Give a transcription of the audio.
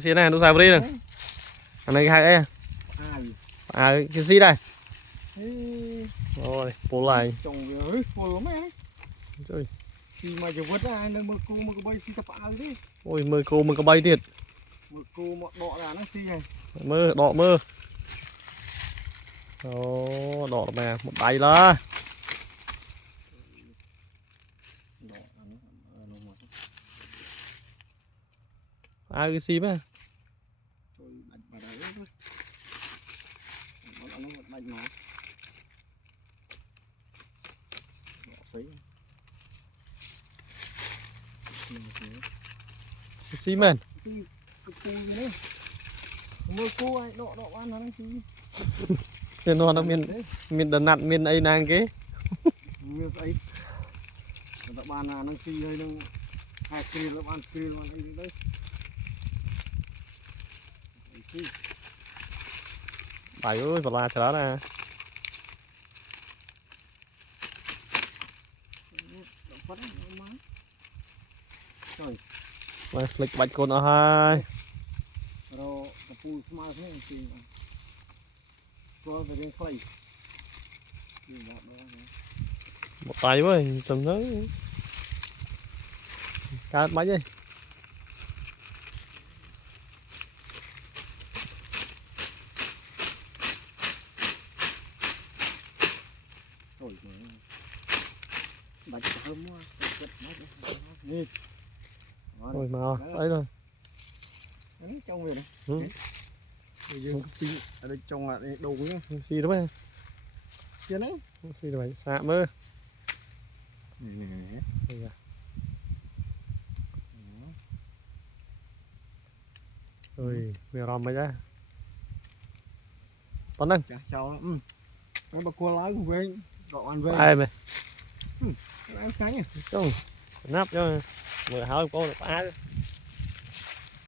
Xin này, nó xài đi này. Anh này hai ấy. Cái gì đây? Rồi, bố lại. Trồng ơi, bố lắm ấy. Trời. Thì mà giờ vớt ra nên mơ cô mà cái bay xin tập áo đi. Ôi mơ cô mơ cái bay tiệt. Mơ cô mà đọ ra nó xì này. Mơ đọ mơ. Ồ, đọ mà một tay đó. Ai cái gì mà? Cái gì mà? Mơ cô ai đọ ăn nó gì? Cái nó miền đần nặn miền ấy nàng cái. Miền ấy. Các bạn là năng xì hay năng hai kia là ăn kia là ăn đấy. Bài ơi, vật là trở nè. Rồi, lịch bạch con ở hai. Rồi, cái phu smart này thì có về clay. Một tay quá, chừng nó. Cá mấy vậy? Bạch thơm quá, đi. Ôi mà ấy rồi. Trông về đây. Bây giờ ở đây trồng lại đồ nhá. Xì đúng không? Chưa đấy. Xì rồi, xạ mơ. Này. Ôi, mèo ròm mấy ra. Tón nâng. Chào lắm. Cái bà cua lái của về. Gọi ăn về. Ai mày? Ăn cái nhỉ? Không. Nắp cho. Mười háo cô được phá.